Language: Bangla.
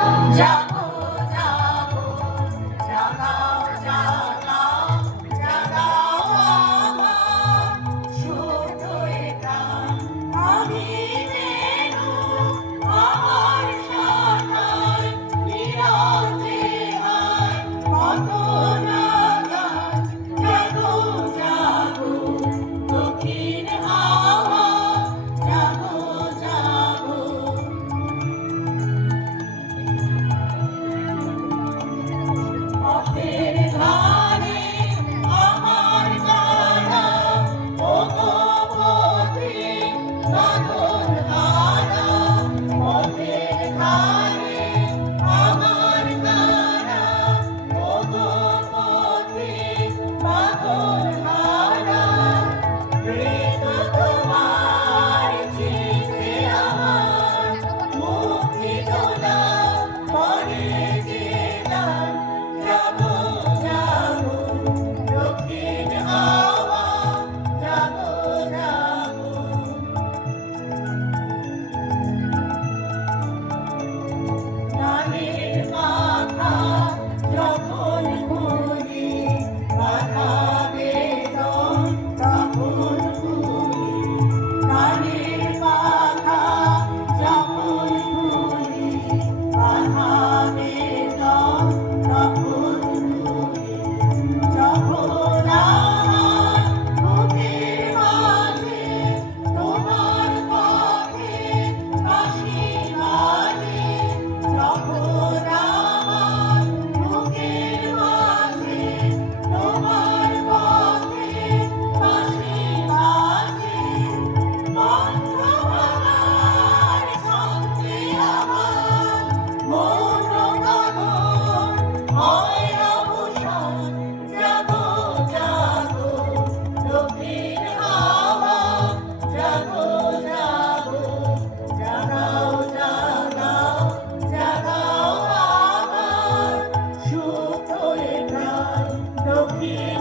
জাগো জাগো জাগাও জাগাও জাগাও আমার শুধুই প্রাণ আমি বেনু আমার সানায় বিরাজে হয় কত নাগান জাগো জাগো দক্ষিণ হাওয়া জাগো জাগো পথের ধারে আমার গাড়া ওগো পথিক বাঁধন হারা পথের ধারে আমার গাড়া ওগো পথিক বাঁধন হারা প্রেম তোমার চিতে আমার মুক্তি তোলা করে যে দান জাগো জাগো দক্ষিণ হাওয়া জাগো জাগো গানের মাথা যখন খুলি বাধা বেদন তখন খুলি গানের মাথা যখন খুলি বাধা বেদন তখন খুলি যখন আমার বুকের মাঝে তোমার পথে বাঁশি বাজে যখন আমার বুকের মাঝে তোমার পথে বাঁশি বাজে বন্ধ ভাঙার ছন্দে আমার মৌন গগন হয় অবসান জাগো জাগো দক্ষিণ হাওয়া জাগো জাগো জাগাও জাগাও জাগাও আমার সুখ হয়ে প্রাণ দক্ষিণ